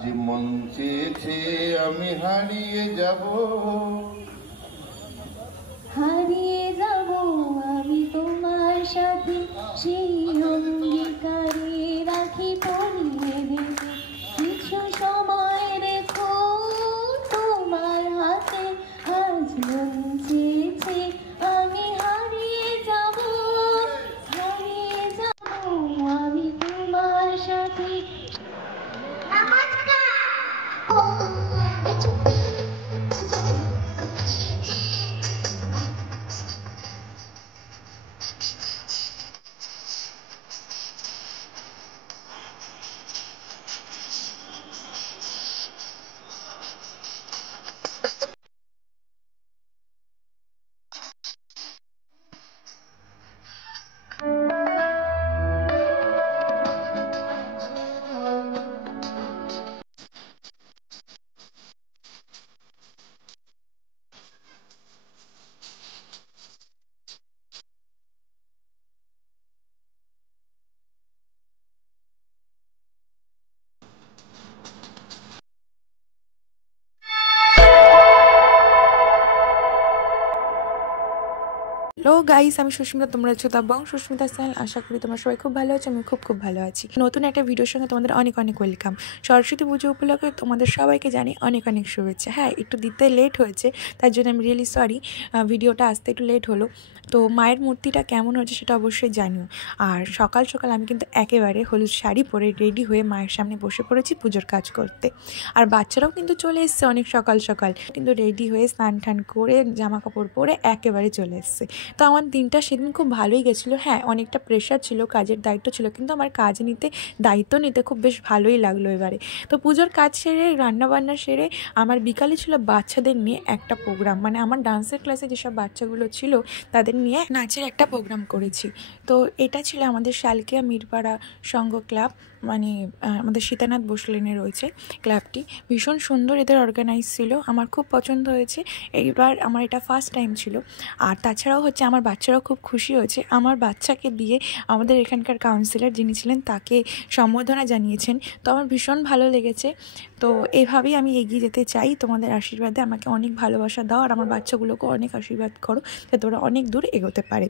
আজ মন চেয়েছে আমি হারিয়ে যাব আমি তোমার সাথে সেই অঙ্গীকারে রাখি পরিয়ে দেবে কিছু সময় রেখো তোমার হাতে আজ মন চেয়েছে আমি হারিয়ে যাব আমি তোমার সাথে। হ্যালো গাইস, আমি সুস্মিতা, তোমরা আছো তাবং সুস্মিতা চ্যানেল। আশা করি তোমরা সবাই খুব ভালো আছো। আমি খুব ভালো আছি। নতুন একটা ভিডিওর সঙ্গে তোমাদের অনেক ওয়েলকাম। সরস্বতী পুজো উপলক্ষে তোমাদের সবাইকে জানি অনেক শুভেচ্ছা। হ্যাঁ, একটু দিতে লেট হয়েছে, তার জন্য আমি রিয়েলি সরি, ভিডিওটা আসতে একটু লেট হলো। তো মায়ের মূর্তিটা কেমন হয়েছে সেটা অবশ্যই জানিও। আর সকাল আমি কিন্তু একেবারে হলুদ শাড়ি পরে রেডি হয়ে মায়ের সামনে বসে পড়েছি পুজোর কাজ করতে। আর বাচ্চারাও কিন্তু চলে এসছে অনেক সকাল কিন্তু রেডি হয়ে স্নান টান করে জামা কাপড় পরে একেবারে চলে এসছে। তো আমার দিনটা সেদিন খুব ভালোই গেছিলো। হ্যাঁ, অনেকটা প্রেশার ছিল, কাজের দায়িত্ব ছিল, কিন্তু আমার দায়িত্ব নিতে খুব বেশ ভালোই লাগলো এবারে। তো পুজোর কাজ সেরে রান্নাবান্না সেরে আমার বিকালে ছিল বাচ্চাদের নিয়ে একটা প্রোগ্রাম, মানে আমার ডান্সের ক্লাসে যেসব বাচ্চাগুলো ছিল তাদের নিয়ে নাচের একটা প্রোগ্রাম করেছি। তো এটা ছিল আমাদের শালকিয়া মিরপাড়া সংঘ ক্লাব, মানে আমাদের সীতানাথ বোস লেনে রয়েছে ক্লাবটি। ভীষণ সুন্দর এদের অর্গানাইজ ছিল, আমার খুব পছন্দ হয়েছে। এইবার আমার এটা ফার্স্ট টাইম ছিল। আর তাছাড়াও হচ্ছে আমার বাচ্চারাও খুব খুশি হয়েছে। আমার বাচ্চাকে দিয়ে আমাদের এখানকার কাউন্সিলর যিনি ছিলেন তাকে সম্বর্ধনা জানিয়েছেন। তো আমার ভীষণ ভালো লেগেছে। তো এভাবেই আমি এগিয়ে যেতে চাই। তোমাদের আশীর্বাদে আমাকে অনেক ভালোবাসা দাও, আর আমার বাচ্চাগুলোকেও অনেক আশীর্বাদ করো যাতে ওরা অনেক দূর এগোতে পারে।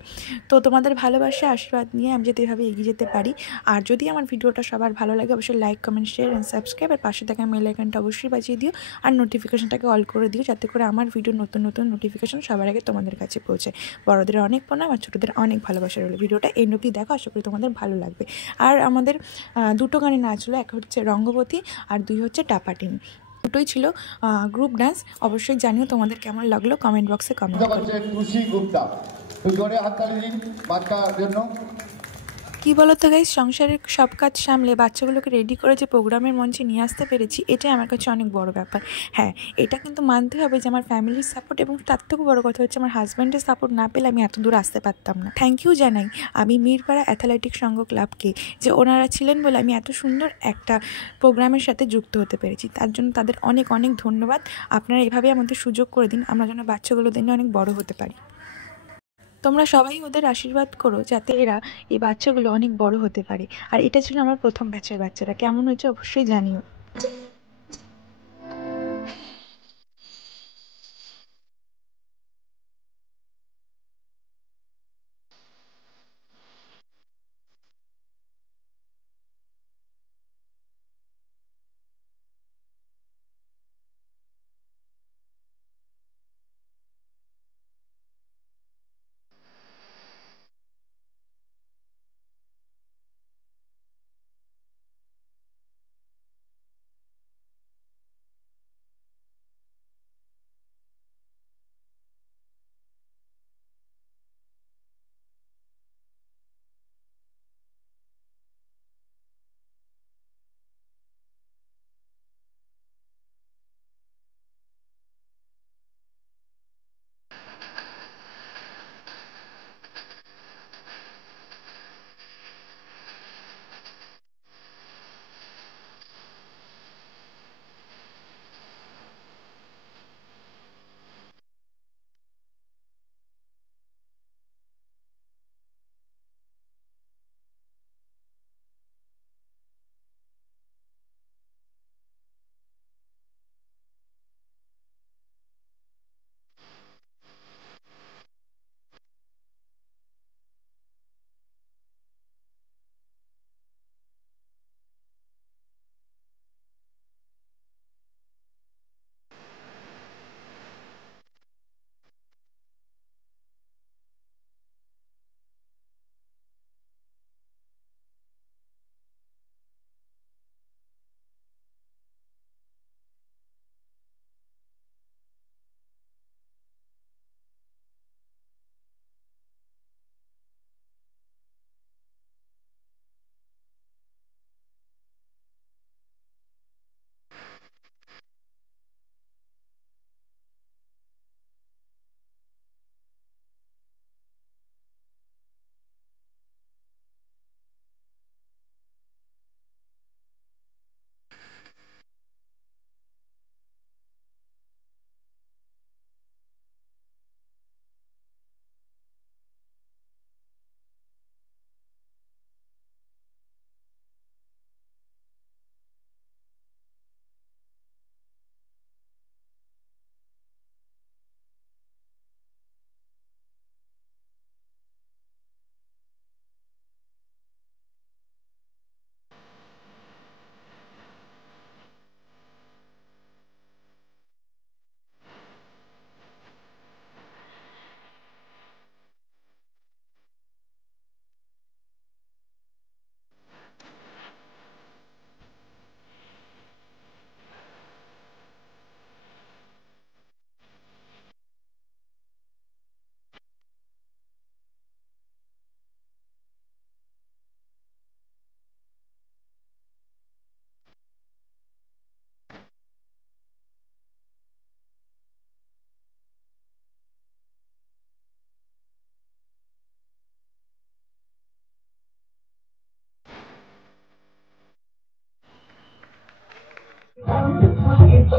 তো তোমাদের ভালোবাসা আশীর্বাদ নিয়ে আমি যাতে এভাবে এগিয়ে যেতে পারি। আর যদি আমার ভিডিওটা সবার ভালো লাগে অবশ্যই like, comment, share and subscribe. আর পাশে থাকা বেল আইকনটা অবশ্যই বাজিয়ে দিও, আর নোটিফিকেশনটাকে অল করে দিও, যাতে করে আমার ভিডিও নতুন নোটিফিকেশন সবার আগে তোমাদের কাছে পৌঁছায়। বড়দের অনেক প্রণাম আর ছোটোদের অনেক ভালোবাসা রইল। ভিডিওটা এই অবধি দেখো, আশা করি তোমাদের ভালো লাগবে। আর আমাদের দুটো গানে নাচ হলো, এক হচ্ছে রঙ্গবতী আর দুই হচ্ছে টাপাটিনি। দুটোই ছিল গ্রুপ ডান্স। অবশ্যই জানিও তোমাদের কেমন লাগলো, কমেন্ট বক্সে কমেন্ট করো। কী বলো তো গাইস, সংসারের সব কাজ সামলে বাচ্চাগুলোকে রেডি করে যে প্রোগ্রামের মঞ্চে নিয়ে আসতে পেরেছি, এটাই আমার কাছে অনেক বড় ব্যাপার। হ্যাঁ, এটা কিন্তু মানতে হবে যে আমার ফ্যামিলির সাপোর্ট, এবং তার থেকেও বড় কথা হচ্ছে আমার হাজব্যান্ডের সাপোর্ট না পেলে আমি এত দূর আসতে পারতাম না। থ্যাংক ইউ জানাই আমি মিরপাড়া অ্যাথলেটিক সংঘ ক্লাবকে, যে ওনারা ছিলেন বলে আমি এত সুন্দর একটা প্রোগ্রামের সাথে যুক্ত হতে পেরেছি। তার জন্য তাদের অনেক ধন্যবাদ। আপনারা এভাবে আমাদের সুযোগ করে দিন, আমরা যেন বাচ্চাগুলো দিনে অনেক বড় হতে পারি। তোমরা সবাই ওদের আশীর্বাদ করো যাতে এরা, এই বাচ্চাগুলো অনেক বড় হতে পারে। আর এটা ছিল আমার প্রথম ব্যাচের বাচ্চারা। কেমন হয়েছে অবশ্যই জানিও।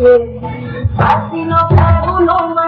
Así no cago, no